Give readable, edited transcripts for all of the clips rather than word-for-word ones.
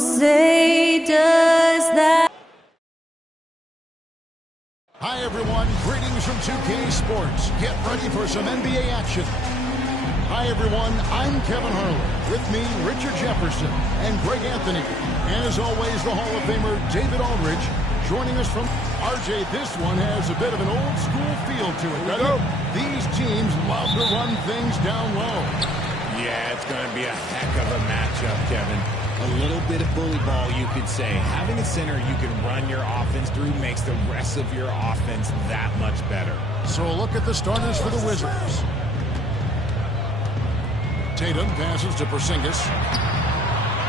say does that. Hi everyone, greetings from 2K Sports. Get ready for some NBA action. Hi everyone, I'm Kevin Harlan. With me, Richard Jefferson and Greg Anthony. And as always, the Hall of Famer David Aldridge joining us from RJ. This one has a bit of an old school feel to it, doesn't it? These teams love to run things down low. Yeah, it's going to be a heck of a matchup, Kevin. A little bit of bully ball, you could say. Having a center you can run your offense through makes the rest of your offense that much better. So a look at the starters for the Wizards. Tatum passes to Porzingis.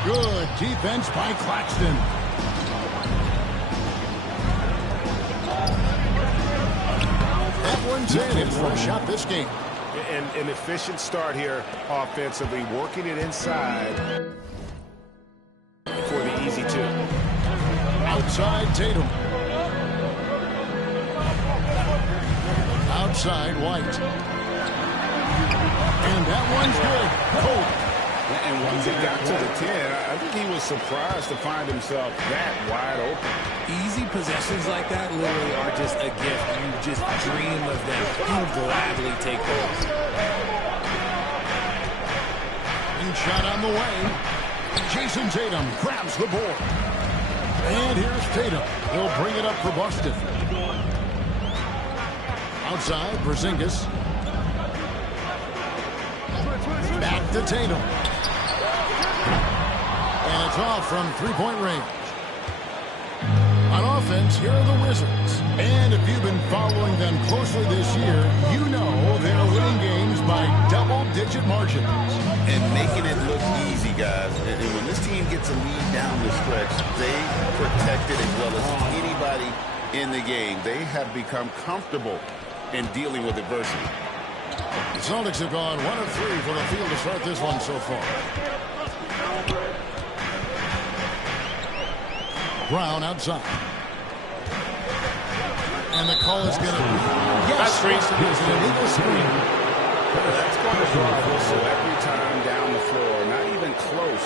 Good defense by Claxton. That one's in. His first shot this game. An efficient start here offensively, working it inside for the easy two. Outside Tatum. Outside White. And that one's good. Cole. And once he got to the 10, I think he was surprised to find himself that wide open. Easy possessions like that literally are just a gift. You just dream of them. You'll gladly take those. And shot on the way. Jason Tatum grabs the board. And here's Tatum. He'll bring it up for Boston. Outside, Porzingis. Back to Tatum. And it's off from three-point range. On offense, here are the Wizards. And if you've been following them closely this year, you know they're winning games by double-digit margins. And making it look easy, guys. And when this team gets a lead down the stretch, they protect it as well as anybody in the game. They have become comfortable in dealing with adversity. The Celtics have gone 1 of 3 from the field to start this one so far. Brown outside. And the call is going to be, yes, it is an illegal screen. That's going to draw a whistle every time down the floor. Not even close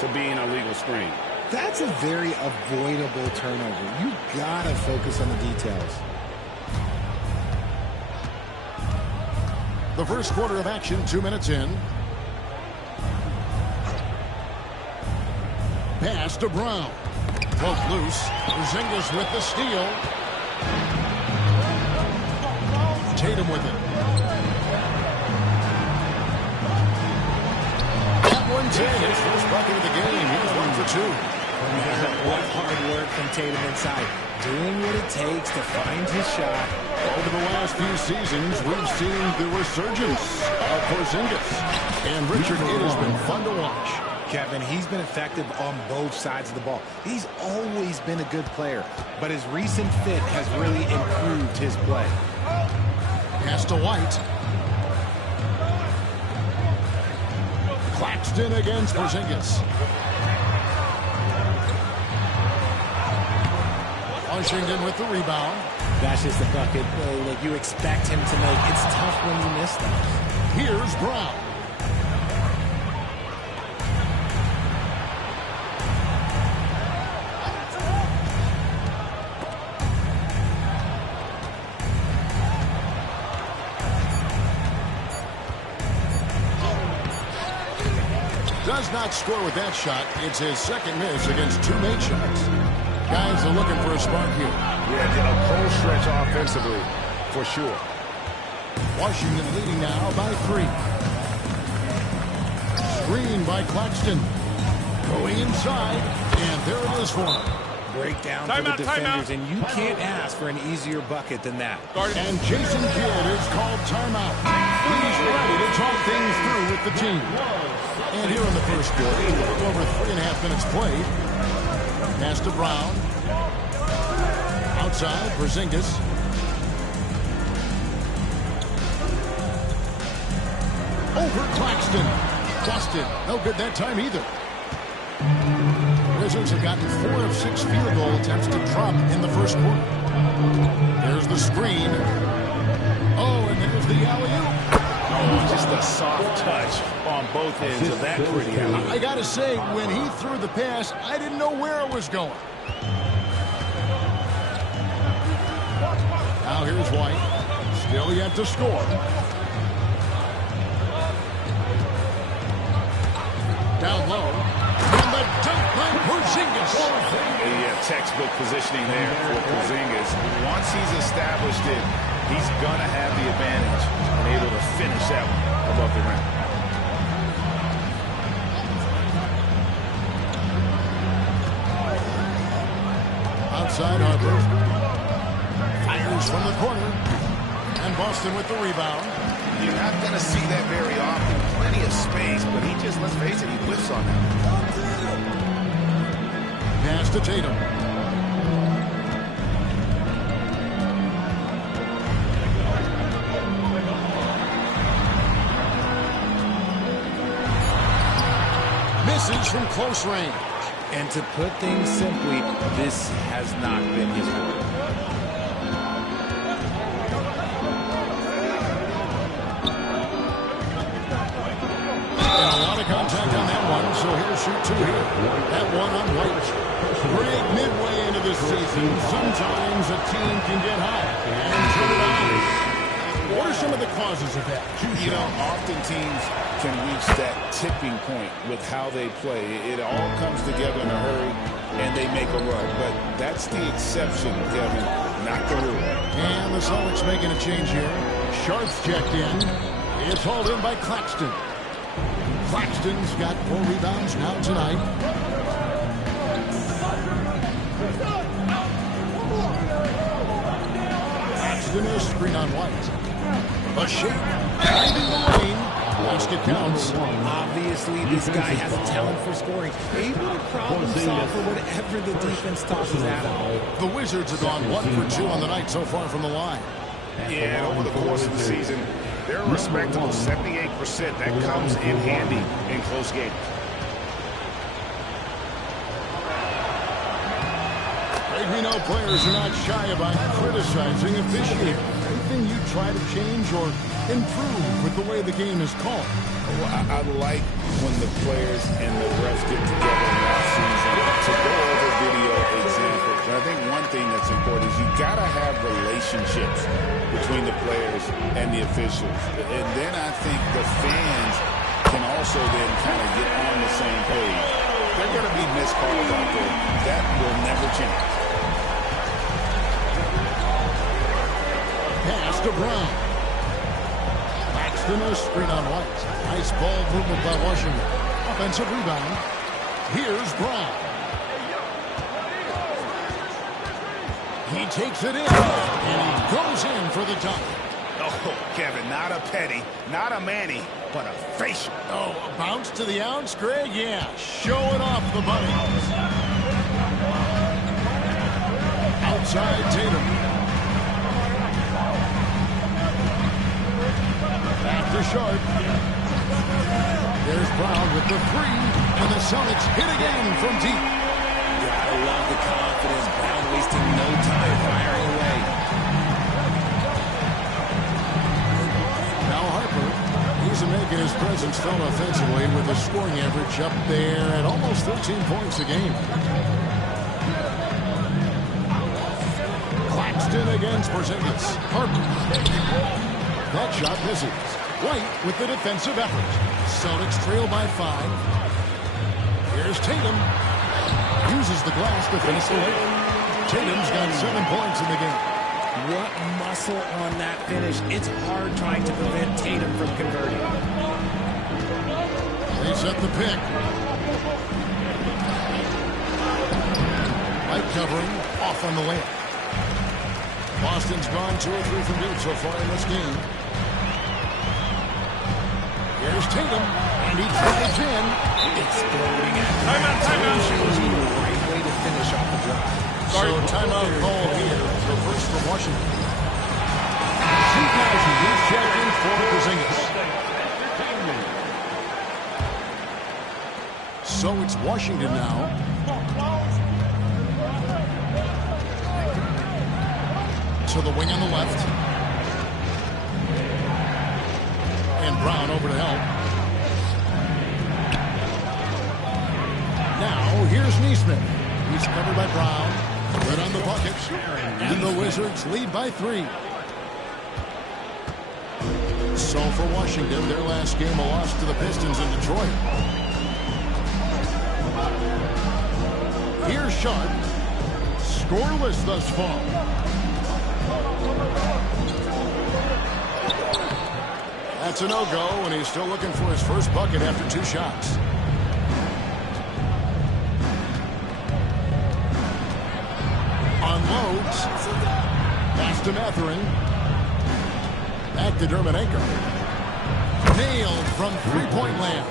to being a legal screen. That's a very avoidable turnover. You got to focus on the details. The first quarter of action, 2 minutes in. Pass to Brown. Both loose. Porzingis with the steal. Tatum with it. That one's in. His first bucket of the game. He's 1 for 2. What hard work from Tatum inside. Doing what it takes to find his shot. Over the last few seasons, we've seen the resurgence of Porzingis. And Richard, it has been fun to watch. Kevin, he's been effective on both sides of the ball. He's always been a good player, but his recent fit has really improved his play. Pass to White. Claxton against Porzingis. Washington with the rebound. That's just the bucket look you expect him to make. It's tough when you miss them. Here's Brown. Does not score with that shot. It's his second miss against 2 made shots. Guys are looking for a spark here. Yeah, a cold stretch offensively, for sure. Washington leading now by 3. Screen by Claxton. Going inside, and there it is for him. Breakdown for the defenders, and you can't ask for an easier bucket than that. And Jason Kidd is called timeout. He's ready to talk things through with the team. And here in the first quarter, over 3.5 minutes played. Pass to Brown. Outside, Porzingis. Over Claxton. Dusted. No good that time either. Wizards have gotten 4 of 6 field goal attempts to drop in the first quarter. There's the screen. Oh, and there's the alley-oop. Oh, just Just a soft touch on both ends of that pretty alley. I got to say, when he threw the pass, I didn't know where it was going. Now here's White. Still yet to score. Down low. And the dunk by Porzingis. Yeah, textbook positioning there for Porzingis. Once he's established it, he's going to have the advantage and able to finish that one above the rim. Outside Harper. Fires from the corner. And Boston with the rebound. You're not going to see that very often. Plenty of space, but he just, let's face it, he whiffs on that. Pass to Tatum. Misses from close range. And to put things simply, this has not been his work. Contact on that one, so he'll shoot two here. That one on White. Great midway into this season. Sometimes a team can get hot and turn it on. What are some of the causes of that? You know, often teams can reach that tipping point with how they play. It all comes together in a hurry, and they make a run. But that's the exception, Kevin, not the rule. And the Celtics making a change here. Sharp's checked in. It's hauled in by Claxton. Claxton's got 4 rebounds now tonight. Claxton is screen on White. A shake. Finding the lane. Basket counts. Obviously, this guy has a talent for scoring. Able to problem solve for whatever the defense tosses at him. The Wizards have gone 1 for 2 on the night so far from the line. Yeah, over the course of the season, they're a respectable 78%. That comes in handy in close games. We know players are not shy about criticizing officiating. Anything you try to change or improve with the way the game is called? Well, I like when the players and the refs get together in the season to go over video examples. And I think one thing that's important is you got to have relationships between the players and the officials. And then I think the fans can also then kind of get on the same page. They're going to be missed calls out there. That will never change. Pass to Brown. Claxton a screen on White. Nice ball movement by Washington. Offensive rebound. Here's Brown. He takes it in, and he goes in for the dunk. Oh, Kevin, not a petty, not a Manny, but a facial. Oh, a bounce to the ounce, Greg? Yeah, showing off the bunnies. Outside Tatum. Back to Sharp. There's Brown with the 3, and the Celtics hit again from deep. Gotta love the confidence. Brown wasting no time firing away. Now Harper, he's making his presence felt offensively with a scoring average up there at almost 13 points a game. Claxton against Porzingis. Harper. That shot misses. White with the defensive effort. Celtics trail by 5. Here's Tatum. Uses the glass to finish the lead. Tatum's got 7 points in the game. What muscle on that finish. It's hard trying to prevent Tatum from converting. They set the pick. White covering. Off on the layup. Boston's gone 2 or 3 from deep so far in this game. Here's Tatum, and he drives in. Exploding at timeout. Shows you a great way to finish off the drive. So timeout call here. The first for Washington. 2,000 is checked in for Porzingis. So it's Washington now. To the wing on the left. And Brown over to help. Now, here's Neesmith. He's covered by Brown. Right on the bucket. And the Wizards lead by 3. So for Washington, their last game, a loss to the Pistons in Detroit. Here's Sharp. Scoreless thus far. That's a no-go, and he's still looking for his first bucket after 2 shots. Unloads. Pass to Mathurin. Back to Dermonenko. Nailed from three-point land.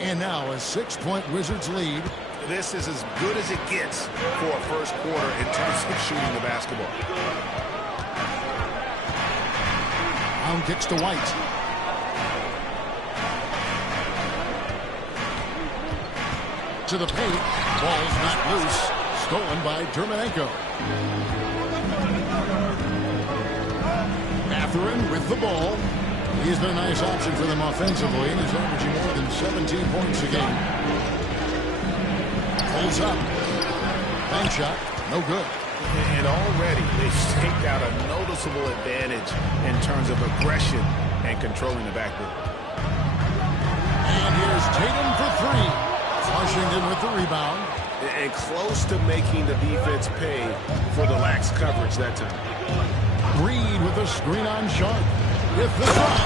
And now a 6-point Wizards lead. This is as good as it gets for a first quarter in terms of shooting the basketball. Brown kicks to White. To the paint. Ball's not loose. Stolen by Dermonenko. Mathurin with the ball. He's been a nice option for them offensively, and he's averaging more than 17 points a game. Pulls up. Bank shot. No good. And already they've staked out a noticeable advantage in terms of aggression and controlling the backboard. And here's Tatum for 3. Washington with the rebound. And close to making the defense pay for the lax coverage that time. Reed with a screen on Sharp. With the drive.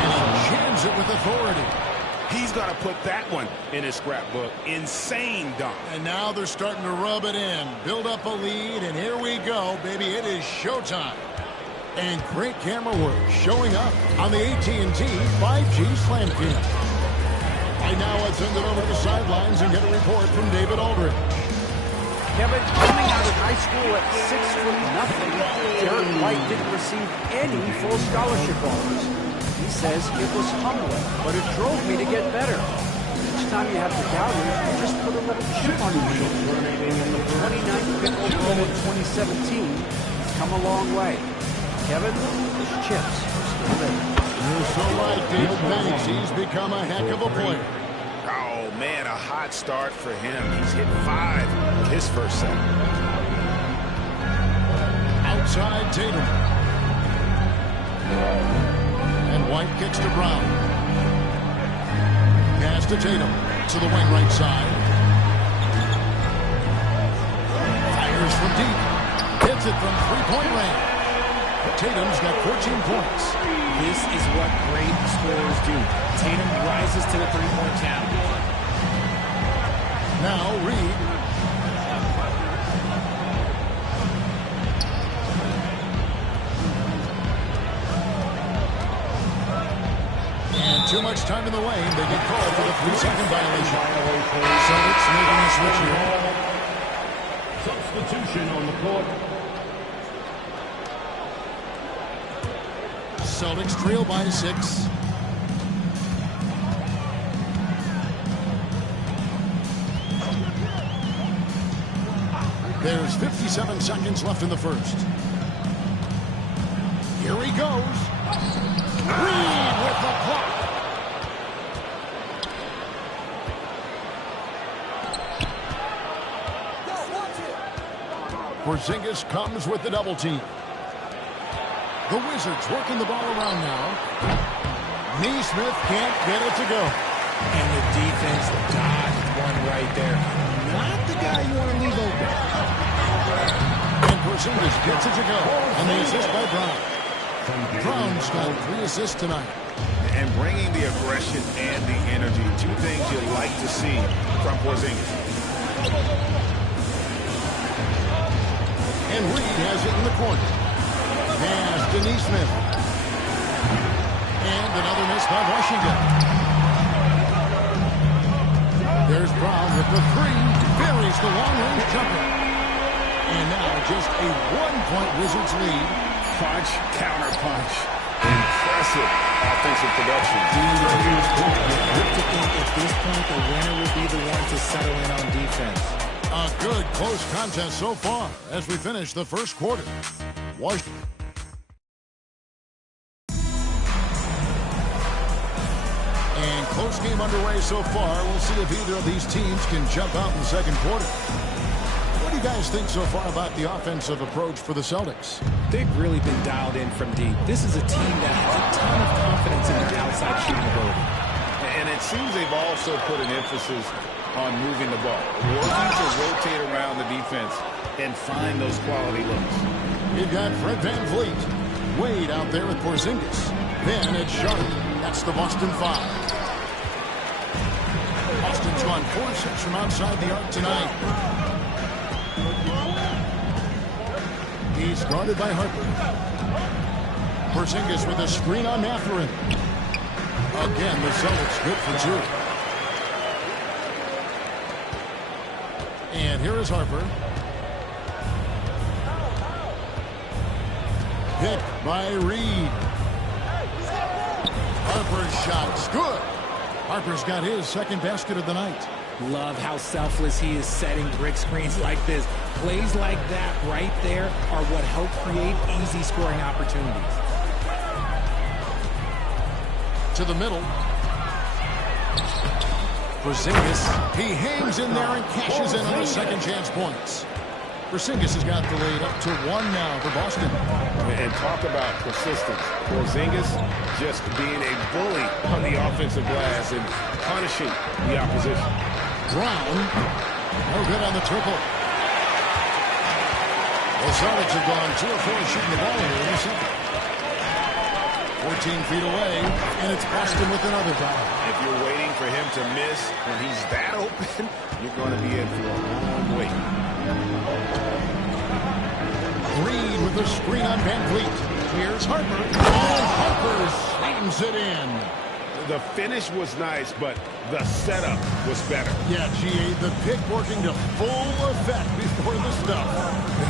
And he jams it with authority. He's got to put that one in his scrapbook. Insane dunk. And now they're starting to rub it in. Build up a lead, and here we go, baby. It is showtime. And great camera work showing up on the AT&T 5G Slam Cam. Right now, let's send it over to the sidelines and get a report from David Aldridge. Kevin, coming out of high school at 6'0", Derek White didn't receive any full scholarship offers. He says it was humbling, but it drove me to get better. Each time you have to doubt it, you just put a little chip on your shoulder. From the 29th pick overall in 2017, he's come a long way. Kevin, those chips are still there. You're so right, David Banks. He's become a heck of a player. Oh, man, a hot start for him. He's hit 5 with his first set. Outside Tatum. And White kicks to Brown. Pass to Tatum. To the wing right side. Fires from deep. Hits it from three-point range. Tatum's got 14 points. This is what great scorers do. Tatum rises to the three-point challenge. Now Reed. And too much time in the lane. They get called for the 3-second violation. Celtics making a switch here. Substitution on the court. Celtics trail by 6. There's 57 seconds left in the first. Here he goes. Reed with the block. Porzingis comes with the double team. The Wizards working the ball around now. Neesmith can't get it to go. And the defense dodged one right there. Not the guy you want to leave open. And Porzingis gets it to go. And the assist by Brown. Brown's got 3 assists tonight. And bringing the aggression and the energy. 2 things you like to see from Porzingis. And Reed has it in the corner. Pass to Neesmith. And another miss by Washington. There's Brown with the 3. Buries the long-range jumper. And now just a 1-point Wizards lead. Punch, counter punch. Impressive offensive production. Look to think at this point the winner will be the one to settle in on defense. A good close contest so far as we finish the first quarter. Washington. Close game underway so far. We'll see if either of these teams can jump out in the second quarter. What do you guys think so far about the offensive approach for the Celtics? They've really been dialed in from deep. This is a team that has a ton of confidence in their outside shooting ability. And it seems they've also put an emphasis on moving the ball, working to rotate around the defense and find those quality looks. You've got Fred VanVleet. Wade out there with Porzingis. Then it's Sharp. That's the Boston 5. Boston's gone 4-6 from outside the arc tonight. He's guarded by Harper. Porzingis with a screen on Mathurin. Again, the Celtics good for 2. And here is Harper. Picked by Reed. Harper's shot's good. Harper's got his second basket of the night. Love how selfless he is setting brick screens like this. Plays like that right there are what help create easy scoring opportunities. To the middle. Porzingis. He hangs in there and cashes in on his second chance points. Porzingis has got the lead up to 1 now for Boston. And talk about persistence. Porzingis just being a bully on the offensive glass and punishing the opposition. Brown. No good on the triple. The Celtics have gone 2 of 4 shooting the ball here in the second. 14 feet away, and it's Boston with another foul. If you're waiting for him to miss when he's that open, you're going to be in for a long wait. Reed with the screen on VanVleet. Here's Harper. And Harper slams it in. The finish was nice, but the setup was better. Yeah, GA, the pick working to full effect before the stuff.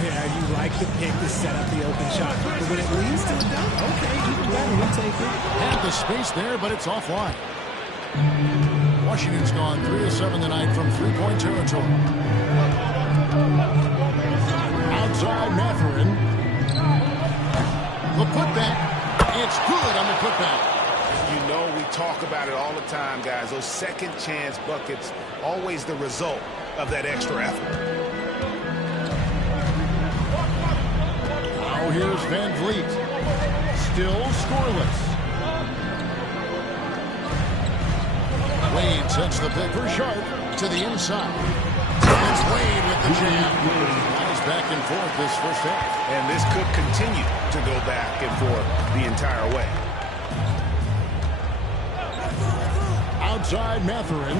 Yeah, you like the pick to set up the open shot. But when it leads to the dunk, okay, even better, we'll take it. Had the space there, but it's offline. Washington's gone 3 of 7 tonight from three-point territory. Outside Mathurin. The putback. It's good on the putback. You know we talk about it all the time, guys. Those second chance buckets, always the result of that extra effort. Now here's VanVleet. Still scoreless. Wade sets the pick for Sharp to the inside. It's Wade with the jam. Nice back and forth this first half. And this could continue to go back and forth the entire way. Outside Mathurin.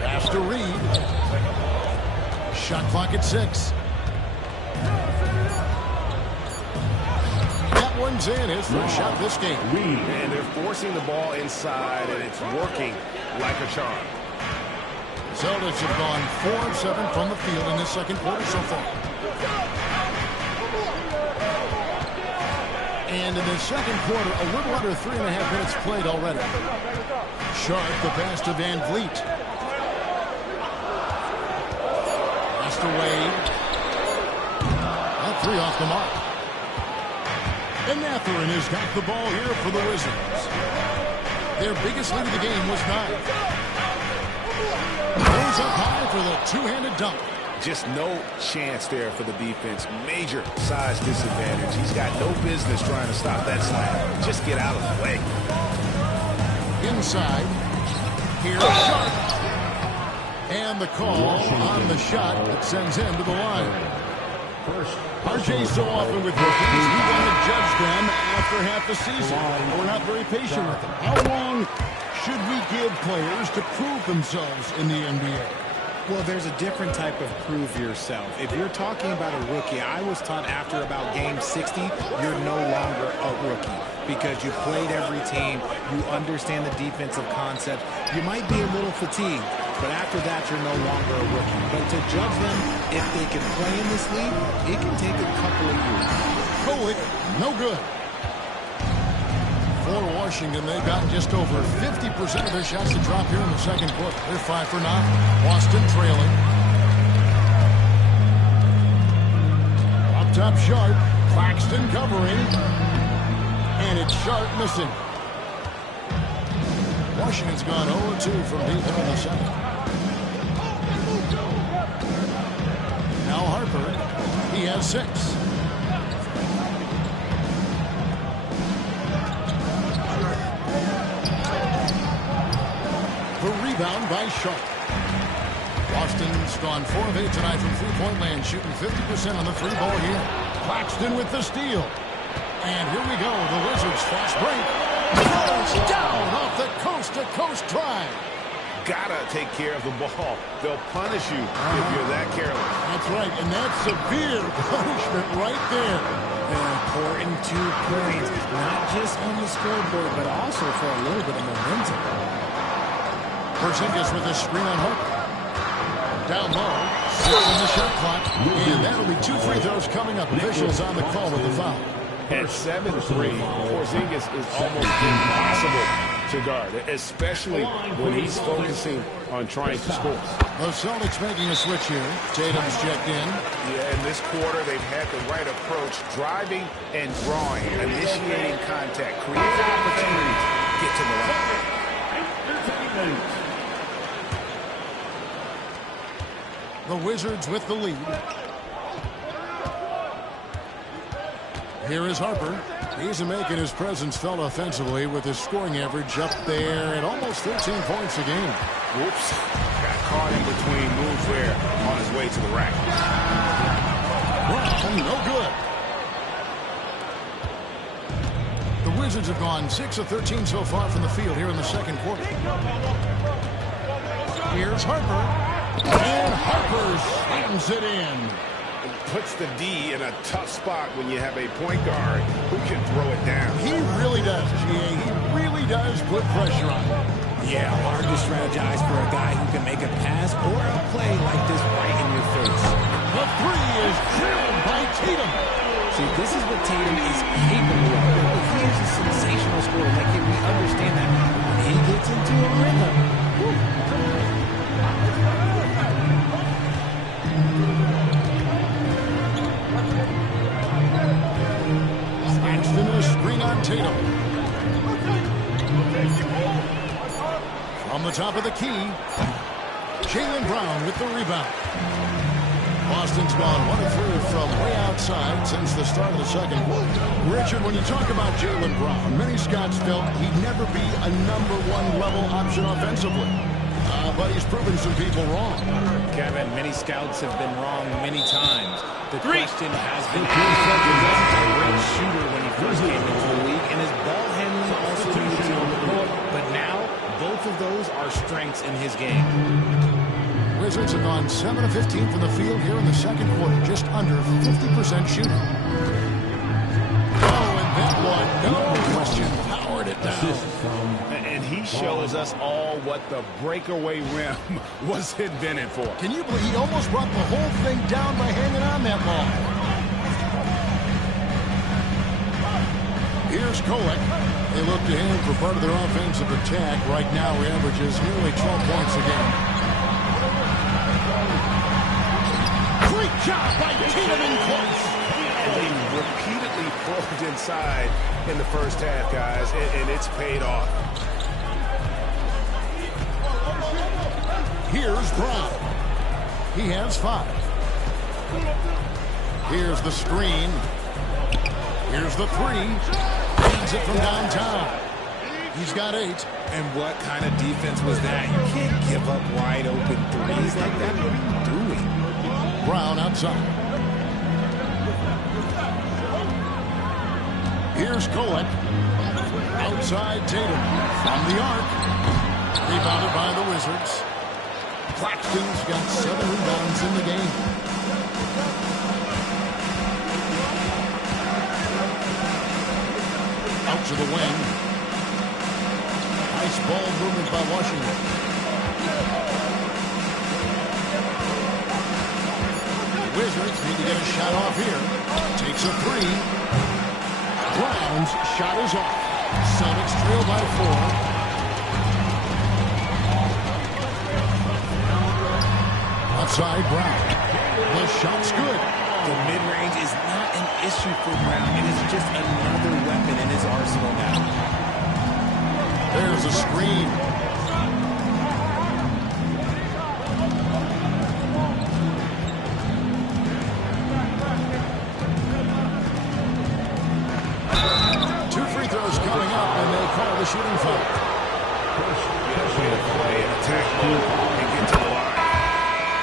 Pass to Reed. Shot clock at 6. That one's in. His first shot this game. And they're forcing the ball inside, and it's working like a charm. Celtics have gone 4 of 7 from the field in this second quarter so far. And in the second quarter, a little under 3.5 minutes played already. Sharp, the pass to VanVleet. Pass to Wade. That 3 off the mark. And Mathurin has got the ball here for the Wizards. Their biggest lead of the game was 9. Goes up high for the two-handed dunk. Just no chance there for the defense. Major size disadvantage. He's got no business trying to stop that slam. Just get out of the way. Inside. Here's Sharp. And the call on the shot that sends him to the line. RJ, so often with rookies, we want to judge them after half the season. We're not very patient with them. How long should we give players to prove themselves in the NBA? Well, there's a different type of prove yourself. If you're talking about a rookie, I was taught after about game 60, you're no longer a rookie because you played every team, you understand the defensive concept. You might be a little fatigued, but after that, you're no longer a rookie. But to judge them, if they can play in this league, it can take a couple of years. Kolick, no good. For Washington, they've got just over 50% of their shots to drop here in the second quarter. They're 5 for 9. Boston trailing. Up top Sharp. Claxton covering. And it's sharp missing. Washington's gone 0-2 from deep in the second. Now Harper. He has 6. The rebound by Sharp. Boston's gone 4 of 8 tonight from three-point land, shooting 50% on the 3-ball here. Claxton with the steal. And here we go. The Wizards fast break. Throws down off the coast-to-coast drive. Gotta take care of the ball. They'll punish you if you're that careless. That's right, and that's severe punishment right there. An important 2 points, not just on the scoreboard, but also for a little bit of momentum. Porzingis with a screen on Harper. Down low, 6 on the shot clock, and that'll be 2 free throws coming up. Officials on the call with the foul. At 7'3", Porzingis is almost impossible to guard, especially when he's focusing on trying to score. The Celtics making a switch here. Tatum's checked in. Yeah, in this quarter, they've had the right approach, driving and drawing, initiating contact, creating opportunities, get to the line. The Wizards with the lead. Here is Harper. He's making his presence felt offensively with his scoring average up there at almost 13 points a game. Whoops. Got caught in between moves there on his way to the rack. Brown, no good. The Wizards have gone 6 of 13 so far from the field here in the second quarter. Here's Harper. And Harper slams it in. Puts the D in a tough spot when you have a point guard who can throw it down. He really does, GA. He really does put pressure on him. Yeah, hard to strategize for a guy who can make a pass or a play like this right in your face. The 3 is drilled by Tatum. See, this is what Tatum is capable of. He is a sensational scorer. Like, we understand that. When he gets into a rhythm, Claxton a screen on Tatum. From the top of the key, Jaylen Brown with the rebound. Boston's gone 1 of 3 from way outside since the start of the second quarter. Richard, when you talk about Jaylen Brown, many scouts felt he'd never be a #1 level option offensively. But he's proven some people wrong. Kevin, many scouts have been wrong many times. The question has been, he was a great shooter when he first came into the league, and his ball handling also needed to improve. But now, both of those are strengths in his game. Wizards have gone 7 of 15 from the field here in the second quarter, just under 50% shooting. Oh, and that one, no question, powered it down. And he shows us all what the breakaway rim was invented for. Can you believe he almost brought the whole thing down by hanging on that ball? Here's Kolek. They look to him for part of their offensive attack. Right now, he averages nearly 12 points a game. Great job by Tatum in close. They repeatedly pulled inside in the first half, guys, and it's paid off. Here's Brown. He has 5. Here's the screen. Here's the 3. Feeds it from downtown. He's got 8. And what kind of defense was that? You can't give up wide open threes like that. What are you doing? Brown outside. Here's Kolek. Outside Tatum. From the arc. Rebounded by the Wizards. Claxton's got 7 rebounds in the game. Out to the wing. Nice ball movement by Washington. The Wizards need to get a shot off here. Takes a 3. Brown's shot is off. Celtics trail by 4. Outside Brown. The shot's good. The mid-range is not an issue for Brown. It is just another weapon in his arsenal. a screen. Two free throws coming up, and they call the shooting foul. Way to play and attack and get to the line.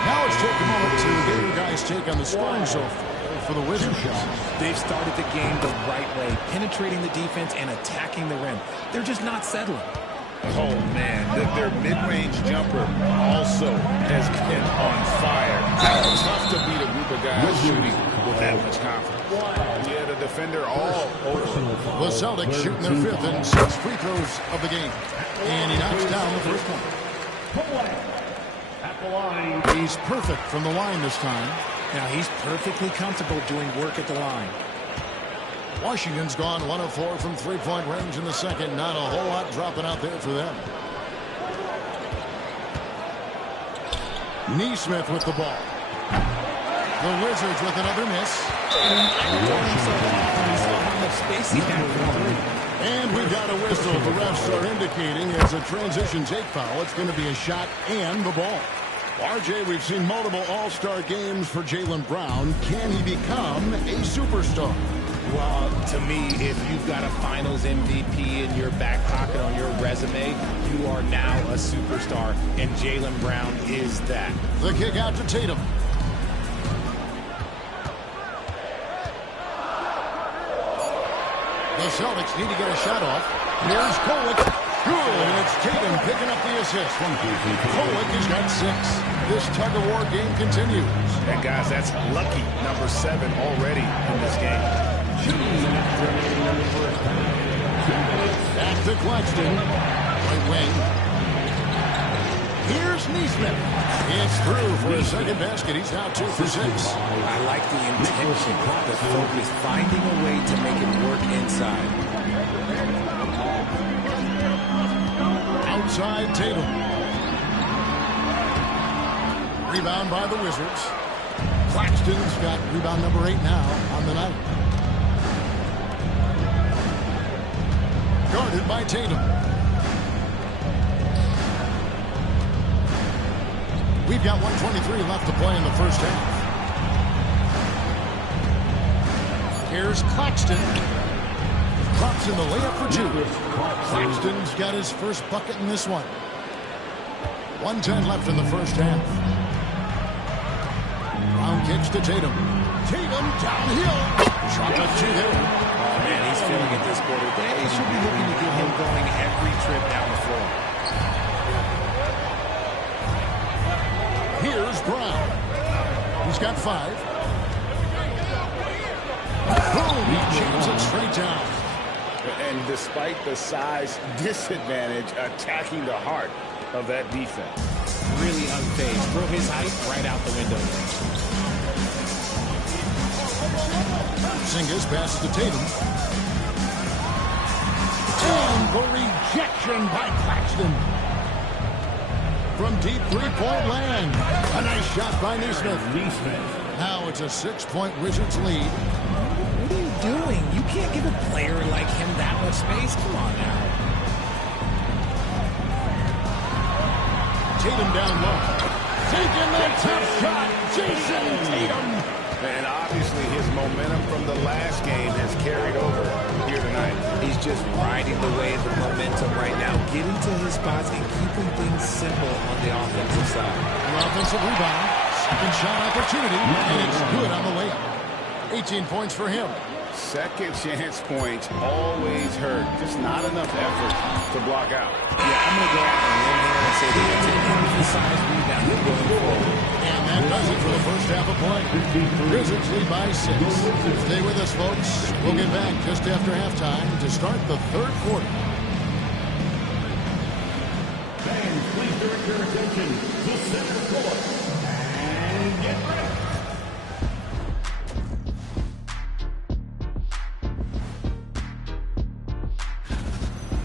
Now let's take a moment to get your guys' take on the scoring so far for the Wizards. They've started the game the right way, penetrating the defense and attacking the rim. They're just not settling. Oh, man, their mid-range jumper also has been on fire. Tough to beat a group of guys shooting with that much confidence. Yeah, the defender all over. The Celtics shooting their fifth and 6 free throws of the game. And he knocks down the first one. He's perfect from the line this time. Now he's perfectly comfortable doing work at the line. Washington's gone 1 of 4 from three-point range in the second. Not a whole lot dropping out there for them. Neesmith with the ball. The Wizards with another miss. And we've got a whistle. The refs are indicating it's a transition take foul. It's going to be a shot and the ball. RJ, we've seen multiple all-star games for Jaylen Brown. Can he become a superstar? Well, to me, if you've got a finals MVP in your back pocket on your resume, you are now a superstar, and Jaylen Brown is that. The kick out to Tatum. The Celtics need to get a shot off. Here's Kolek. Good, and it's Tatum picking up the assist. Kolek has got 6. This tug-of-war game continues. And, guys, that's lucky number 7 already in this game. Back to Claxton. Right wing. Here's Neesmith. It's through for his second basket. He's now 2 for 6. I like the intention, the focus, finding a way to make it work inside. Outside Tatum. Rebound by the Wizards. Claxton's got rebound number 8 now on the night. Guarded by Tatum. We've got 1:23 left to play in the first half. Here's Claxton. Drops in the layup for 2. Claxton's got his first bucket in this one. 1:10 left in the first half. Brown kicks to Tatum. Tatum downhill. Shot up 2 there. Oh, man, he's feeling it this quarter. They should be looking to get him going every trip down the floor. Here's Brown. He's got 5. Boom! He jams it straight down. And despite the size disadvantage, attacking the heart of that defense. Really unfazed. Throw his height right out the window. Porzingis passes to Tatum. And the rejection by Claxton. From deep three-point land. A nice shot by Neesmith. Now it's a 6-point Wizards lead. What are you doing? You can't give a player like him that much space. Come on now. Tatum down low. Taking the tough shot. Jason Tatum. And obviously his momentum from the last game has carried over here tonight. He's just riding the wave of momentum right now, getting to his spots and keeping things simple on the offensive side. An offensive rebound. Second shot opportunity. And it's good on the layup. 18 points for him. Second chance points always hurt. Just not enough effort to block out. Yeah, I'm going to go out on a limb here and say that it's an emphasized rebound going forward. And that does it for the first half of play. Wizards lead by 6. Stay with us, folks. We'll get back just after halftime to start the third quarter. Fans, please direct your attention to center court. And get ready.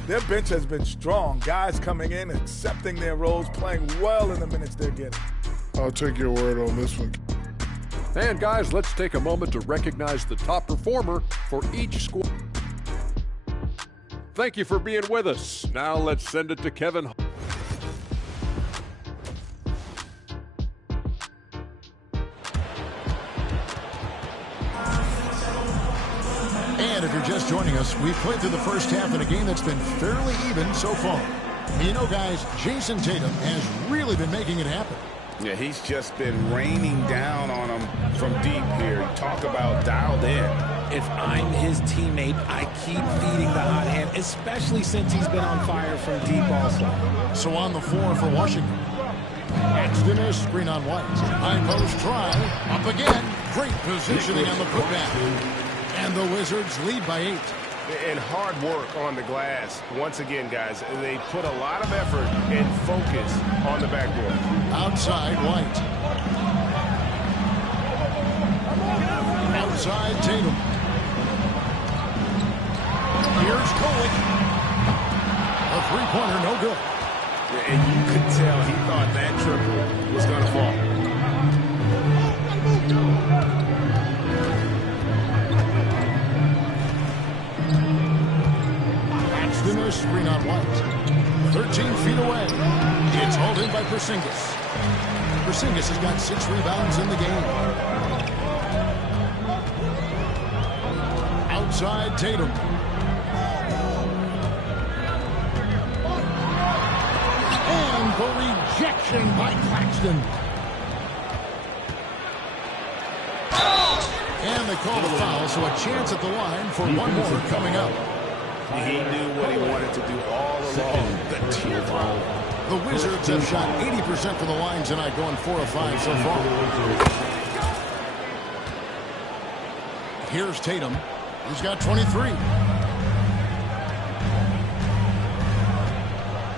Their bench has been strong. Guys coming in, accepting their roles, playing well in the minutes they're getting. I'll take your word on this one. And guys, let's take a moment to recognize the top performer for each squad. thank you for being with us. Now let's send it to Kevin. And if you're just joining us, we've played through the first half in a game that's been fairly even so far. You know, guys, Jason Tatum has really been making it happen. Yeah, he's just been raining down on him from deep here. Talk about dialed in. If I'm his teammate, I keep feeding the hot hand, especially since he's been on fire from deep also. So on the floor for Washington. Paxton is screen on White. High post try. Up again. Great positioning on the putback. And the Wizards lead by 8. And hard work on the glass. Once again, guys, they put a lot of effort and focus on the backboard. Outside White. Outside Tatum. Here's Kolek. A three-pointer, no good. And you could tell he thought that triple was going to fall. Paxton, screen on White. 13 feet away. It's hauled in by Porzingis. Porzingis has got 6 rebounds in the game. Outside Tatum. And the rejection by Claxton. And they call the foul, so a chance at the line for one more coming up. He knew what he wanted to do all along. The teardrop. The Wizards have shot 80% from the line tonight, going 4 of 5 so far. Here's Tatum. He's got 23.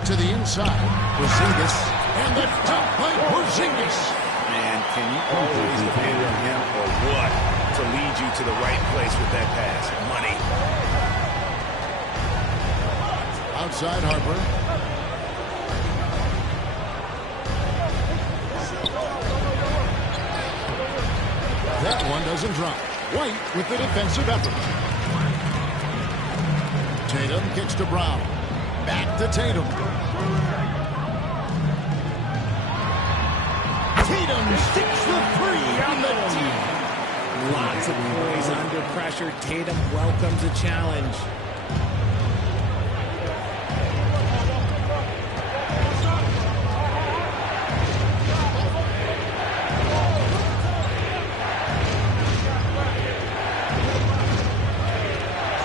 To the inside. Porzingis. And the dunk by Porzingis. Man, can you always depend on him or what to lead you to the right place with that pass? Money. Outside Harper. That one doesn't drop. White with the defensive effort. Tatum kicks to Brown. Back to Tatum. Tatum sticks the 3 on the tee. Lots of poise under pressure. Tatum welcomes a challenge.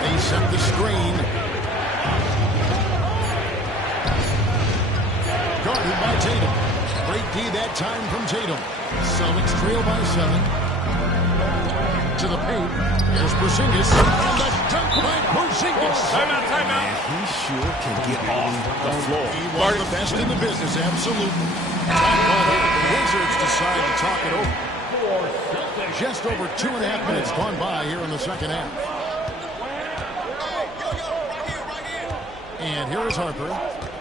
They set the screen. Guarded by Tatum. Great D that time from Tatum. Celtics trail by 7. To the paint. There's Porzingis. And the dunk by Porzingis. Timeout. And he sure can get off the floor. He was the best in the business, absolutely. Time call here. The Wizards decide to talk it over. Just over 2.5 minutes gone by here in the second half. And here is Harper.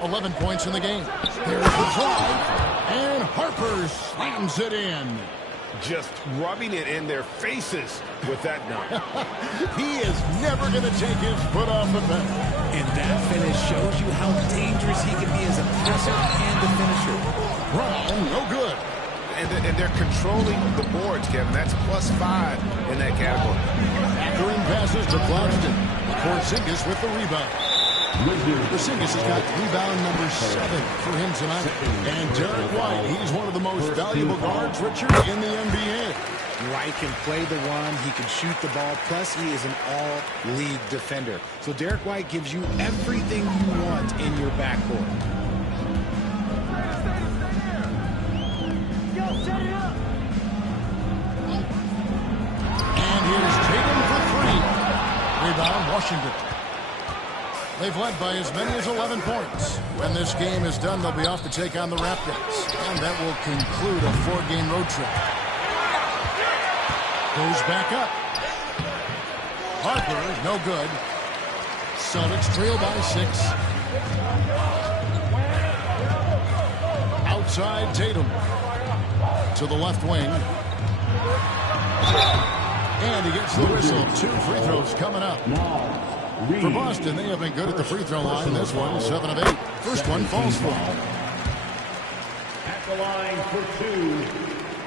11 points in the game. Here's the drive. And Harper slams it in. Just rubbing it in their faces with that dunk. He is never going to take his foot off the pedal. And that finish shows you how dangerous he can be as a passer and a finisher. Brown, no good. And they're controlling the boards, Kevin. That's +5 in that category. Backering passes to Claxton. Porzingis with the rebound. Porzingis has got rebound number 7 for him tonight. And Derek White, he's one of the most valuable guards, Richard, in the NBA. White can play the one, he can shoot the ball, plus he is an all-league defender. So Derek White gives you everything you want in your backcourt. And here's Tatum for 3. Rebound, Washington. They've led by as many as 11 points. When this game is done, they'll be off to take on the Raptors. And that will conclude a 4-game road trip. Goes back up. Harper, no good. Celtics trail by 6. Outside Tatum. To the left wing. And he gets the whistle. 2 free throws coming up. For Boston, they have been good at the free throw line. This one, 7 of 8. First one falls for them. At the line for 2,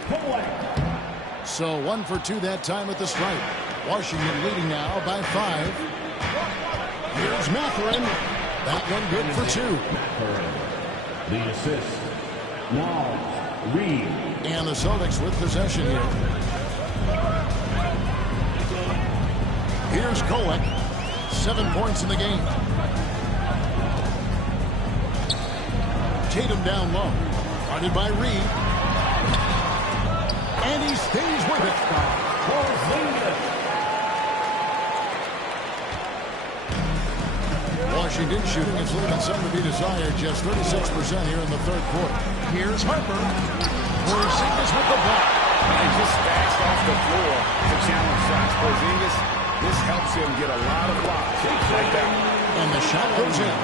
Colette. So 1 for 2 that time at the stripe. Washington leading now by 5. Here's Mathurin. That one good for 2. The assist. Now, Reed. And the Celtics with possession here. Here's Kolek. 7 points in the game. Tatum down low. Guarded by Reed. And he stays with it. Washington shooting is leaving some to be desired. Just 36% here in the third quarter. Here's Harper. Porzingis with the block. He just stacks off the floor to challenge shots. Porzingis, this helps him get a lot of blocks like that. And the shot goes in.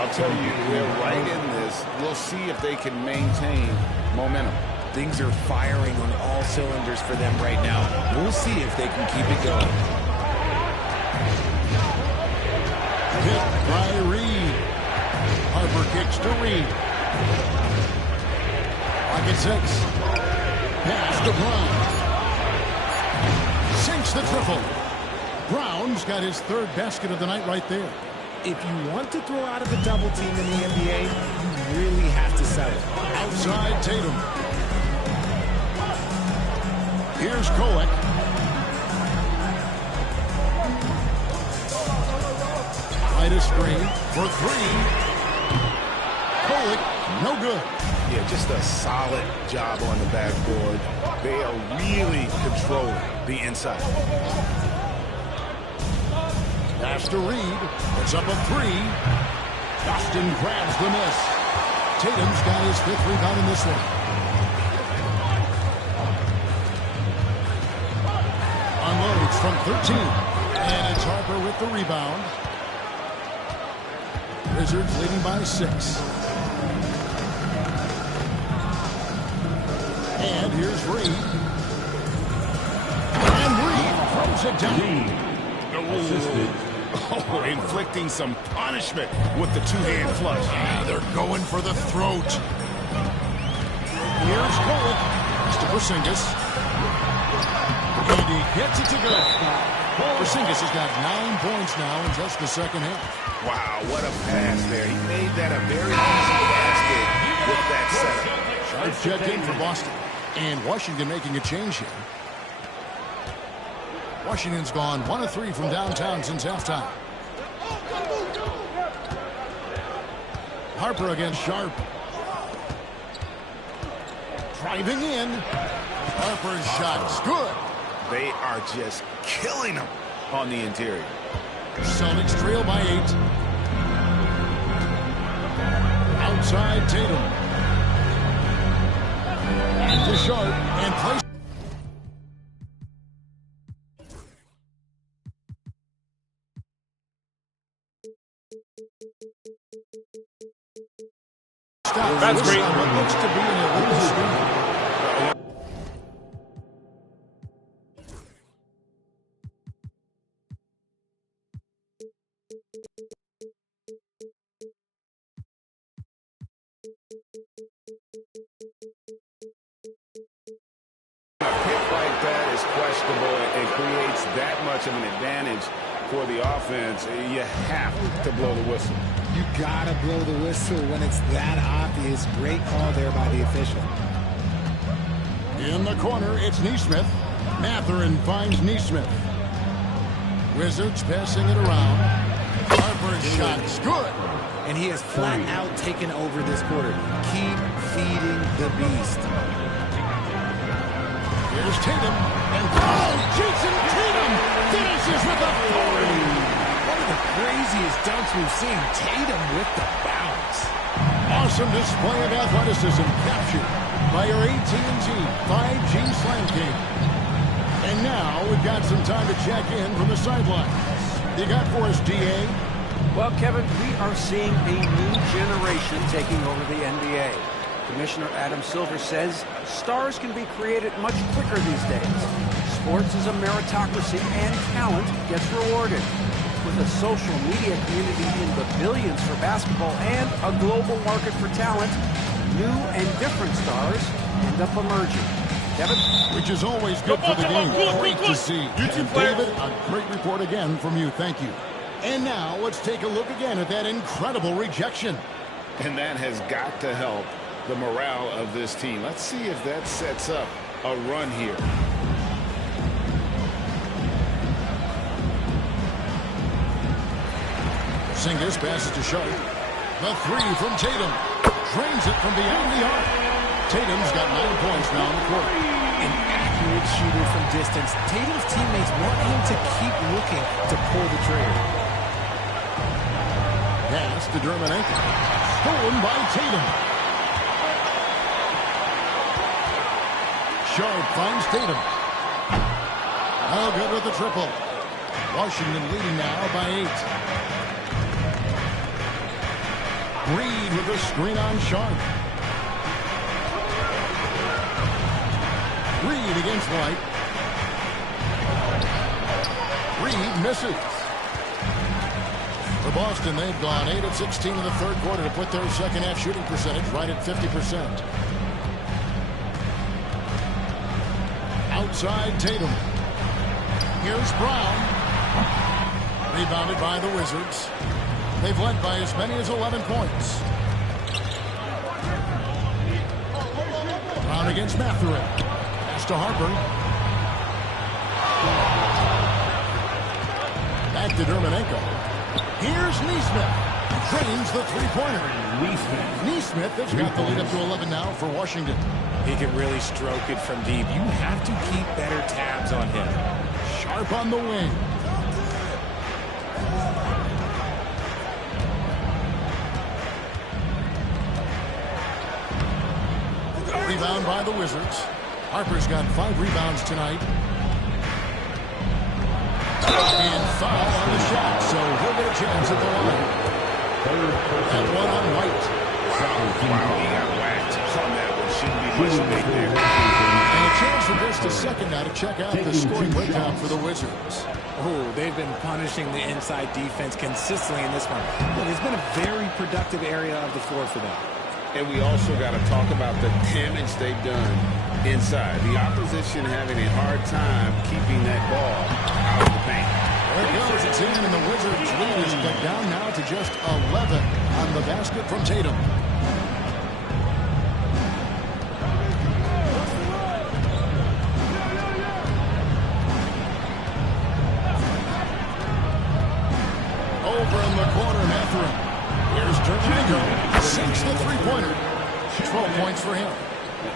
I'll tell you, they're right in this. We'll see if they can maintain momentum. Things are firing on all cylinders for them right now. We'll see if they can keep it going. Hit by Reed. Harper kicks to Reed. Pocket 6. Pass to Brown. Sinks the triple. Brown's got his 3rd basket of the night right there. If you want to throw out of a double team in the NBA, you really have to sell it. Outside Tatum. Here's Kolek. Right a screen for 3. Kolek, no good. Yeah, just a solid job on the backboard. They are really controlling the inside. Pass to Reed. It's up a 3. Boston grabs the miss. Tatum's got his 5th rebound in this one. Unloads from 13. And it's Harper with the rebound. Wizards leading by 6. And here's Reed. And Reed throws it down. Assisted. Oh, inflicting some punishment with the 2-hand flush. They're going for the throat. Here's Kolek. To Porzingis. And he gets it to go. Porzingis has got 9 points now in just the second half. Wow, what a pass there. He made that a very easy basket with that setup. Sharp check in for Boston. And Washington making a change here. Washington's gone 1 of 3 from downtown since halftime. Harper against Sharp. Driving in. Harper's shot's good. They are just killing him on the interior. Celtics trail by 8. Outside Tatum. And to Sharp. And place. That's great. What looks to be an illegal screen. A pick like that is questionable and creates that much of an advantage for the offense. You have to blow the whistle. You gotta blow the whistle when it's that obvious. Great call there by the official. In the corner, it's Neesmith. Mathurin finds Neesmith. Wizards passing it around. Harper's shot's good. And he has flat out taken over this quarter. Keep feeding the beast. Here's Tatum. And Jason Tatum finishes with a 40. One of the craziest dunks we've seen. Tatum with the bounce. Awesome display of athleticism captured by your AT&T 5G Slam King. And now we've got some time to check in from the sideline. You got for us, DA? Well, Kevin, we are seeing a new generation taking over the NBA. Commissioner Adam Silver says stars can be created much quicker these days. Sports is a meritocracy and talent gets rewarded. With a social media community in the billions for basketball and a global market for talent, new and different stars end up emerging. Kevin? Which is always good for the game. Great to see. And David, a great report again from you. Thank you. And now let's take a look again at that incredible rejection. And that has got to help the morale of this team. Let's see if that sets up a run here. Singers passes to Sharp. The three from Tatum. Drains it from beyond the arc. Tatum's got 9 points now in the court. An accurate shooter from distance. Tatum's teammates want him to keep looking to pull the trigger. Pass to Dermanenko. Stolen by Tatum. Sharp finds Tatum. Oh, good with the triple. Washington leading now by 8. Reed with the screen on Sharp. Reed against White. Reed misses. For Boston, they've gone 8 of 16 in the third quarter to put their second half shooting percentage right at 50%. Outside Tatum. Here's Brown. Rebounded by the Wizards. They've led by as many as 11 points. Brown against Mathurin. Pass to Harper. Back to Dermanenko. Here's Neesmith. Drains the three-pointer. Neesmith has got the lead up to 11 now for Washington. He can really stroke it from deep. You have to keep better tabs on him. Sharp on the wing. Rebound by the Wizards. Harper's got 5 rebounds tonight. And foul on the shot, so he'll get a chance at the line. And one on White. Wow, he got whacked on that one. Shouldn't be much big there. And a chance for just a second now to check out the scoring breakdown for the Wizards. Oh, they've been punishing the inside defense consistently in this one. Look, it's been a very productive area of the floor for them. And we also got to talk about the damage they've done inside. The opposition having a hard time keeping that ball out of the paint. There it goes. It's in, and the Wizards lead is cut down now to just 11 on the basket from Tatum. Over in the corner, Mathurin. Here's Dermanenko. Sinks the three-pointer. 12 points for him.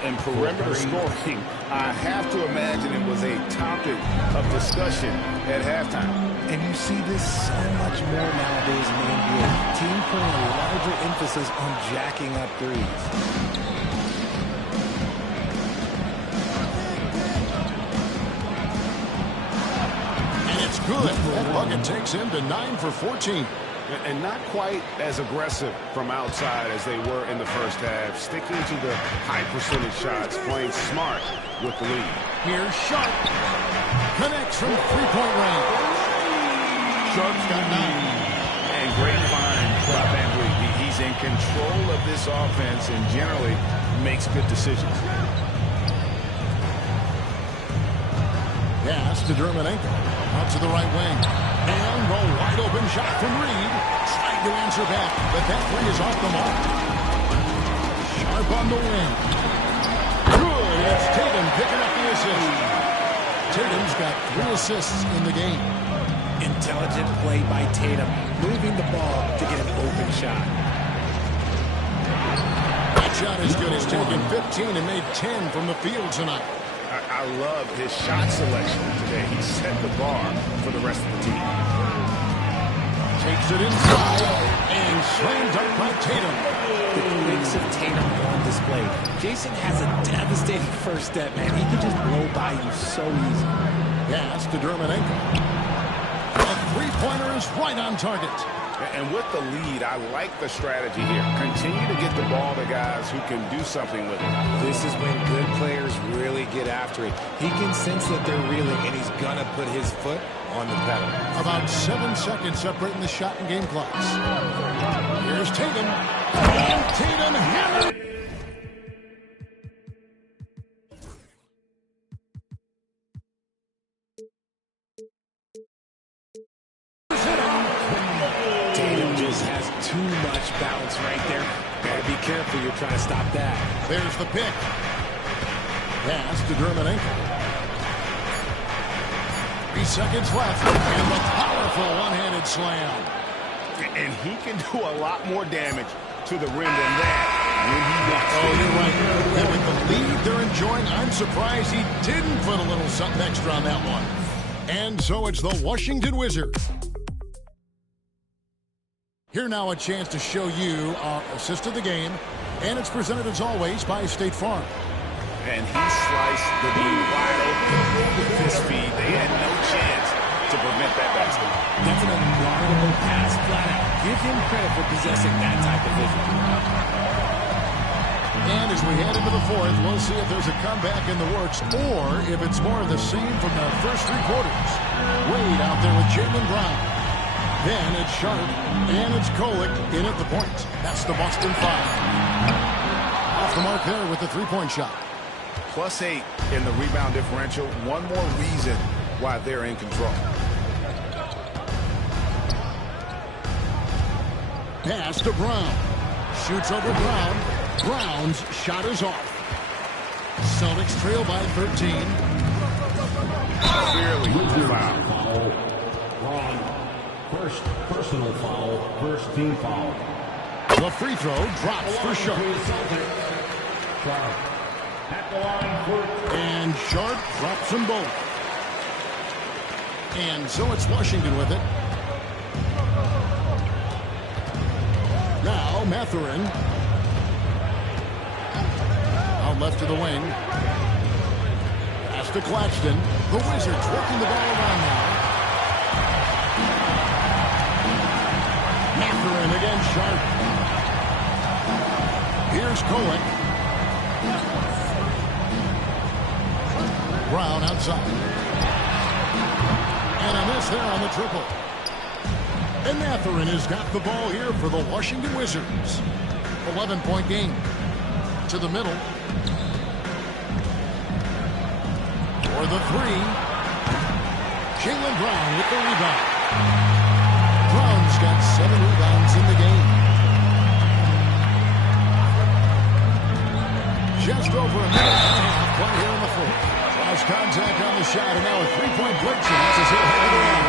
And perimeter scoring, I have to imagine it was a topic of discussion at halftime. And you see this so much more nowadays in the NBA. Team putting a larger emphasis on jacking up threes. And it's good. That bucket takes him to 9 for 14. And not quite as aggressive from outside as they were in the first half. Sticking to the high percentage shots, playing smart with the lead. Here's Sharp. Connects from three-point range. Sharp's got 9. And great find by Van Vliet. He's in control of this offense and generally makes good decisions. Pass to Dermanenko. Out to the right wing. And a wide open shot from Reed. Trying to answer back, but that three is off the mark. Sharp on the wing. Good. It's Tatum picking up the assist. Tatum's got 3 assists in the game. Intelligent play by Tatum, moving the ball to get an open shot. That shot is good. He's taken 15 and made 10 from the field tonight. I love his shot selection today. He set the bar for the rest of the team. Takes it inside and slammed up by Tatum. The quicks of Tatum on display. Jason has a devastating first step, man. He can just blow by you so easy. Pass to Dermanenko. A three-pointer is right on target. And with the lead, I like the strategy here. Continue to get the ball to guys who can do something with it. This is when good players really get after it. He can sense that they're reeling, and he's going to put his foot on the pedal. About 7 seconds separating the shot and game clocks. Here's Tatum. And Tatum hammered. Tatum just has too much bounce right there. Gotta be careful. You're trying to stop that. There's the pick. Pass to Dermanenko. 3 seconds left. And the powerful one-handed slam. And he can do a lot more damage to the rim than that when he wants to. Oh, you're right. And with the lead they're enjoying, I'm surprised he didn't put a little something extra on that one. And so it's the Washington Wizards. Here now a chance to show you our assist of the game. And it's presented as always by State Farm. And he sliced the D wide open with his speed. They had no chance to prevent that basket. That's an unguardable pass flat out. Give him credit for possessing that type of vision. And as we head into the fourth, we'll see if there's a comeback in the works or if it's more of the same from the first 3 quarters. Wade out there with Jaylen Brown. Then it's Sharp, and it's Kolek in at the point. That's the Boston 5. Off the mark there with the 3-point shot. +8 in the rebound differential. One more reason why they're in control. Pass to Brown. Shoots over Brown. Brown's shot is off. Celtics trail by 13. Clearly foul. First personal foul, first team foul. The free throw drops for Sharp. Sharp at the line for... And Sharp drops them both. And so it's Washington with it. Now Mathurin. Out left to the wing. Pass to Claxton. The Wizards working the ball around now. Mathurin against Sharp. Here's Kolek. Brown outside. And a miss there on the triple. And Mathurin has got the ball here for the Washington Wizards. 11-point game. To the middle. For the 3. Jaylen Brown with the rebound. Brown's got 7 rebounds in the game. Just over a minute and a half play here in the fourth. Cross contact on the shot, and now a 3-point break chance as he'll have it in.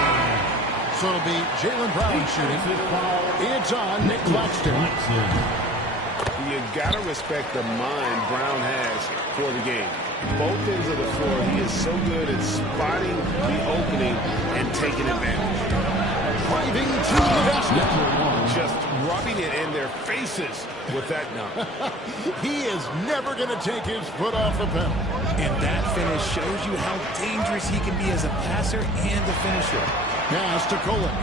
So it'll be Jaylen Brown shooting. It's on Nick Claxton. You got to respect the mind Brown has for the game. Both ends of the floor, he is so good at spotting the opening and taking advantage. Driving to the basket. Just rubbing it in their faces with that dunk. He is never going to take his foot off the pedal. And that finish shows you how dangerous he can be as a passer and a finisher. Pass to Kolek.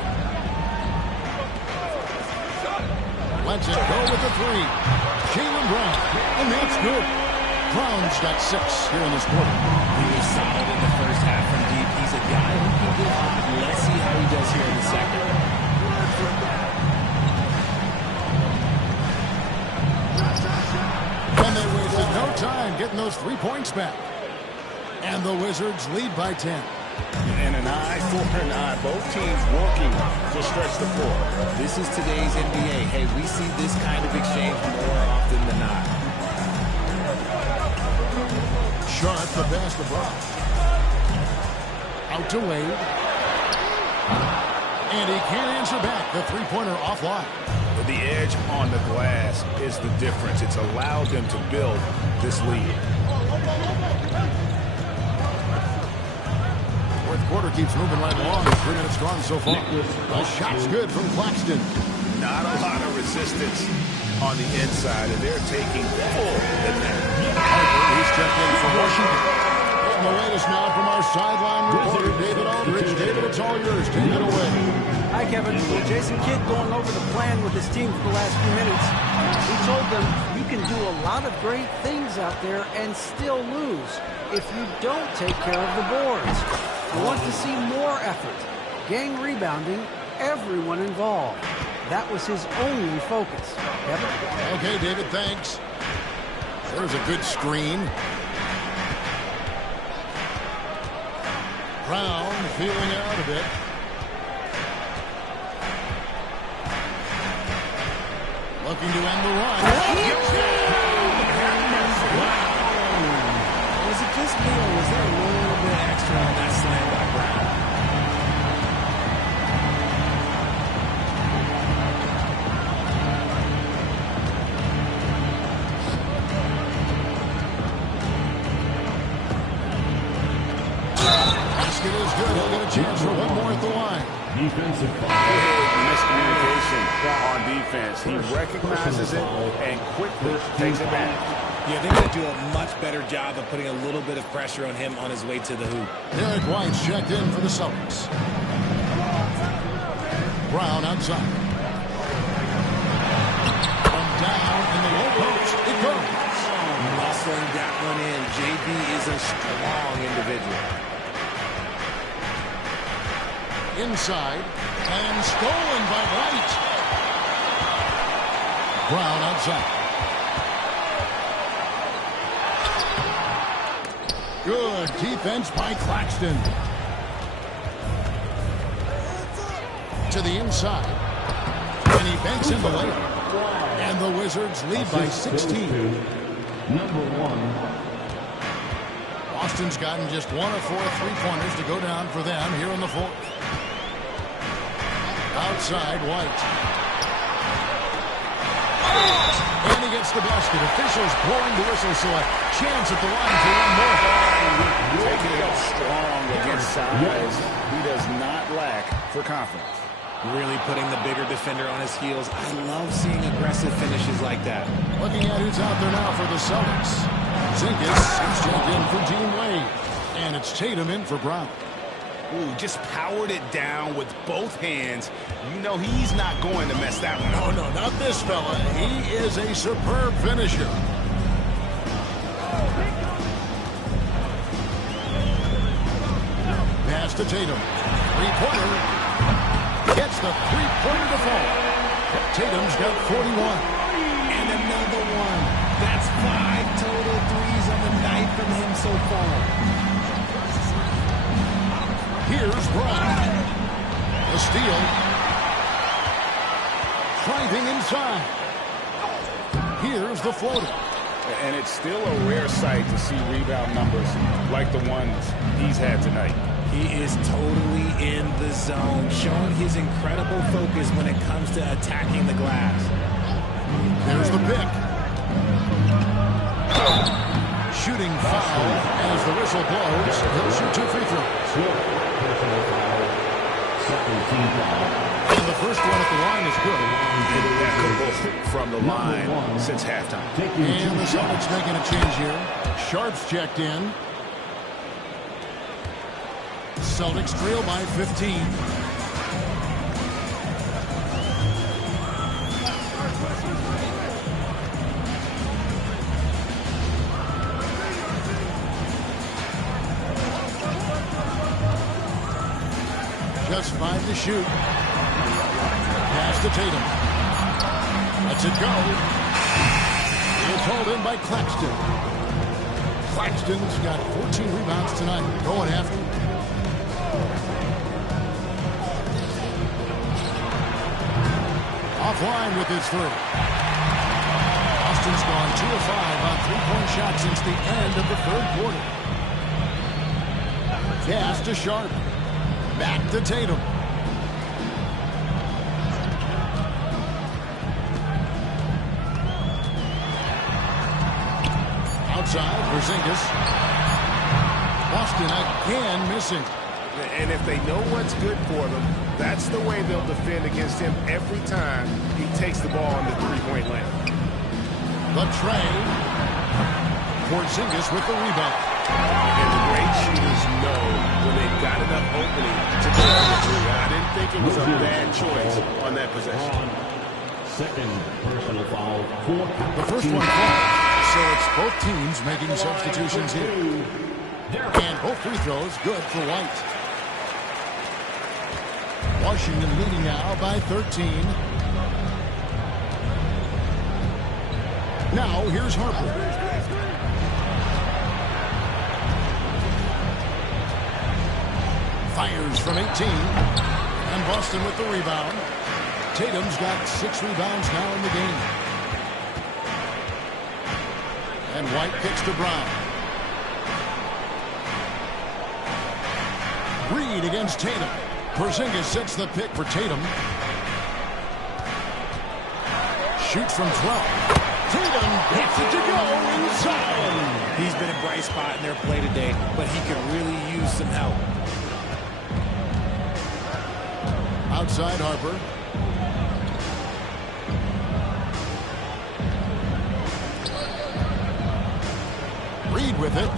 Lets it go with the 3. Jaylen Brown. And that's good. Brown's got 6 here in this quarter. He was solid in the first half from deep. He's a guy who can get hot. Let's see how he does here in the second. And they wasted no time getting those 3 points back. And the Wizards lead by 10. And an eye for an eye. Both teams working to stretch the floor. This is today's NBA. Hey, we see this kind of exchange more often than not. Sharp the pass to Brown. Out to Wade. And he can't answer back. The 3-pointer offline. The edge on the glass is the difference. It's allowed them to build this lead. Fourth quarter keeps moving right along. 3 minutes gone so far. The shot's good from Claxton. Not a lot of resistance on the inside, and they're taking full advantage. He's checked in for Washington. And the latest now from our sideline reporter, David Aldridge. David, it's all yours. Take it away. I Hi, Kevin. Well, Jason Kidd going over the plan with his team for the last few minutes. He told them you can do a lot of great things out there and still lose if you don't take care of the boards. I want to see more effort, gang rebounding, everyone involved. That was his only focus. Kevin? Okay, David, thanks. There's a good screen. Brown feeling out a bit. Looking to end the run. Was it just me, or was there a little bit extra on that slam by Brown? Basket is good. He'll get a chance for one more at the line. Defensive foul. Miscommunication on defense. He recognizes it and quickly takes advantage. Yeah, they're going to do a much better job of putting a little bit of pressure on him on his way to the hoop. Derek White's checked in for the Celtics. Brown outside. From down in the low post, it goes. Muscling that one in. JB is a strong individual. Inside, and stolen by White. Brown outside. Good defense by Claxton. To the inside. And he banks in the layup. And the Wizards lead by 16. Number 1. Boston's gotten just 1 of 4 3-pointers to go down for them here in the fourth. Outside, White. And he gets the basket. Officials blowing the whistle, so a chance at the line for one more. Taking it up strong against size. He does not lack for confidence. Really putting the bigger defender on his heels. I love seeing aggressive finishes like that. Looking at who's out there now for the Celtics. Zinkis is checked in for Gene Wade. And it's Tatum in for Brown. Ooh, just powered it down with both hands. You know he's not going to mess that one up. Oh, no, not this fella. He is a superb finisher. Pass to Tatum. Three-pointer. Gets the three-pointer to fall. Tatum's got 41. And another one. That's 5 total threes on the night from him so far. Here's Brown. The steal. Driving inside. Here's the floater. And it's still a rare sight to see rebound numbers like the ones he's had tonight. He is totally in the zone, showing his incredible focus when it comes to attacking the glass. There's the pick. Shooting foul as the whistle blows. He'll shoot 2 free throws. And the first one at the line is good. Impeccable from the line since halftime. And the Celtics making a change here. Sharp's checked in. Celtics trail by 15. Just 5 to shoot. Pass to Tatum. Lets it go. It's hauled in by Claxton. Claxton's got 14 rebounds tonight. Going after. Offline with his three. Austin's gone 2 of 5 on 3-point shots since the end of the third quarter. Pass to Sharp. Back to Tatum. Outside for Zinkis. Boston again missing. And if they know what's good for them, that's the way they'll defend against him every time he takes the ball in the three-point lane. The tray. Porzingis with the rebound. And the great shooters know when they've got enough opening to go on the three. I didn't think it was a bad choice on that possession. Second personal foul for The first one falls, so it's both teams making substitutions here. And both free throws good for White. Washington leading now by 13. Now here's Harper. Fires from 18. And Boston with the rebound. Tatum's got 6 rebounds now in the game. And White kicks to Brown. Reed against Tatum. Porzingis sets the pick for Tatum. Shoots from 12. Tatum hits it to go inside. He's been a bright spot in their play today, but he could really use some help. Outside Harper. Reed with it.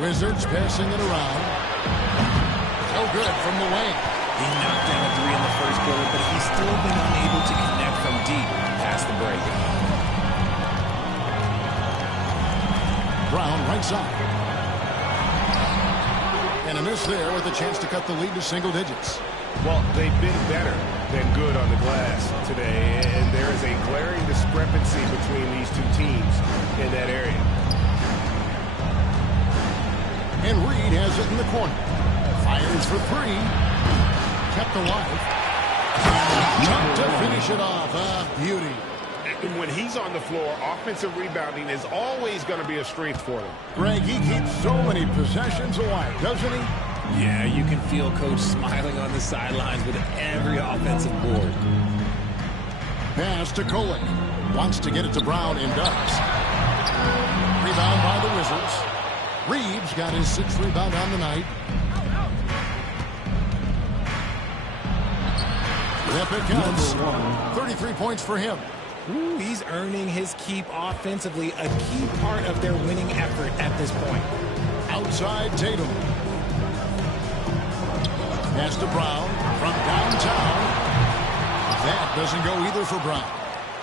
Wizards passing it around. No good from the wing. He knocked down a 3 in the first quarter, but he's still been unable to connect from deep past the break. Brown right side. And a miss there with a chance to cut the lead to single digits. Well, they've been better than good on the glass today, and there is a glaring discrepancy between these two teams in that area. And Reed has it in the corner. Fires for 3. Kept alive. Tough to finish it off. Beauty. And when he's on the floor, offensive rebounding is always going to be a strength for them. Greg, he keeps so many possessions alive, doesn't he? Yeah, you can feel Coach smiling on the sidelines with every offensive board. Pass to Kolek. Wants to get it to Brown and does. Rebound by the Wizards. Reeves got his 6th rebound on the night. That it counts. 33 points for him. Ooh, he's earning his keep offensively, a key part of their winning effort at this point. Outside Tatum. Pass to Brown from downtown. That doesn't go either for Brown.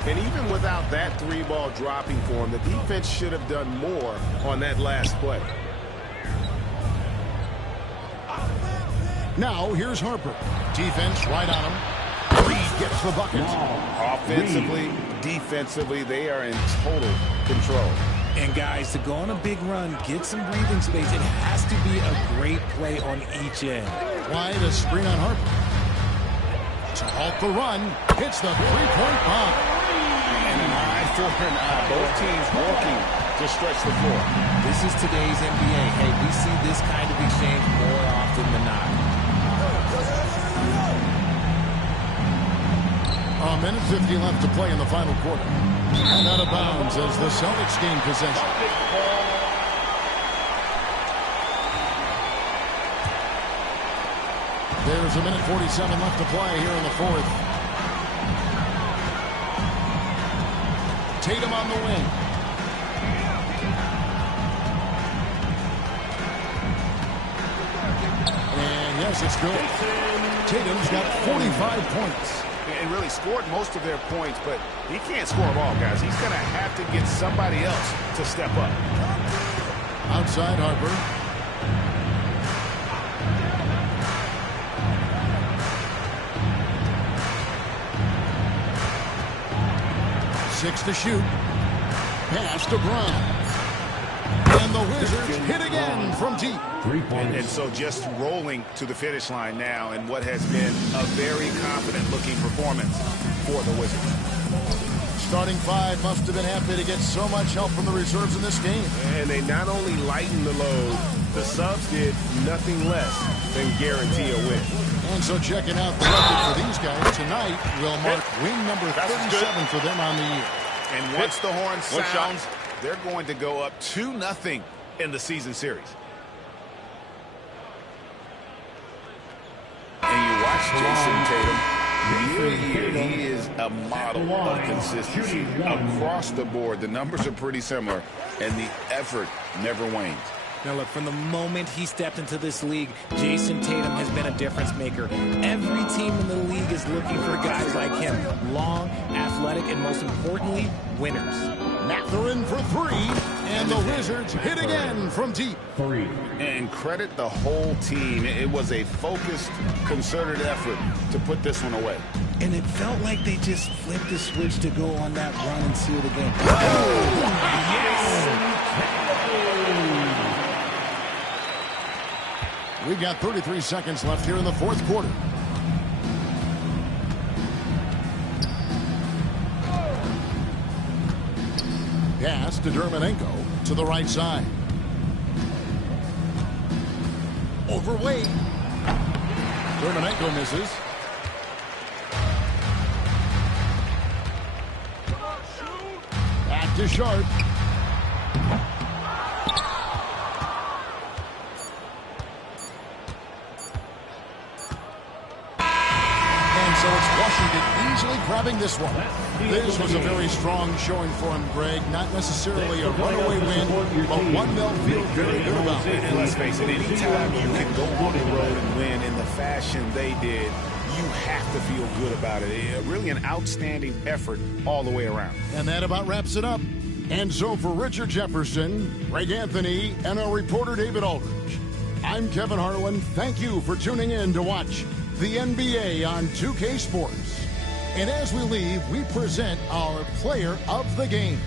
And even without that 3-ball dropping for him, the defense should have done more on that last play. Now here's Harper. Defense right on him. Reed gets the bucket. Offensively, defensively, they are in total control. And guys, to go on a big run, get some breathing space, it has to be a great play on each end. Wide a screen on Harper. To halt the run, hits the 3-point bomb. And an eye for an eye. Both teams working to stretch the floor. This is today's NBA. Hey, we see this kind of exchange more often than not. A minute 50 left to play in the final quarter. And out of bounds as the Celtics gain possession. There's a minute 47 left to play here in the fourth. Tatum on the wing. And yes, it's good. Tatum's got 45 points. And really scored most of their points, but he can't score them all, guys. He's going to have to get somebody else to step up. Outside Harper. Six to shoot. Pass to Brown. And the Wizards hit again from deep. 3 points. And so just rolling to the finish line now in what has been a very confident-looking performance for the Wizards. Starting 5 must have been happy to get so much help from the reserves in this game. And they not only lightened the load, the subs did nothing less than guarantee a win. And so checking out the record for these guys tonight will mark win number 37 for them on the year. And once the horn sounds, they're going to go up 2-0 in the season series. And you watch Jason Tatum. Year to year, he is a model of consistency across the board. The numbers are pretty similar, and the effort never wanes. Now, look, from the moment he stepped into this league, Jason Tatum has been a difference maker. Every team in the league is looking for guys like him. Long, athletic, and most importantly, winners. Mathurin for three, and the Wizards hit again from deep. And credit the whole team. It was a focused, concerted effort to put this one away. And it felt like they just flipped the switch to go on that run and seal the game. We've got 33 seconds left here in the fourth quarter. Pass to Dermanenko to the right side. Overweight. Dermanenko misses. Back to Sharp. So it's Washington easily grabbing this one. This was a very strong showing for him, Greg. Not necessarily a runaway win, but one they'll feel very good about. And let's face it, anytime you can go on the road and win in the fashion they did, you have to feel good about it. Really an outstanding effort all the way around. And that about wraps it up. And so for Richard Jefferson, Greg Anthony, and our reporter David Aldridge, I'm Kevin Harlan. Thank you for tuning in to watch the NBA on 2K Sports. And as we leave, we present our player of the game.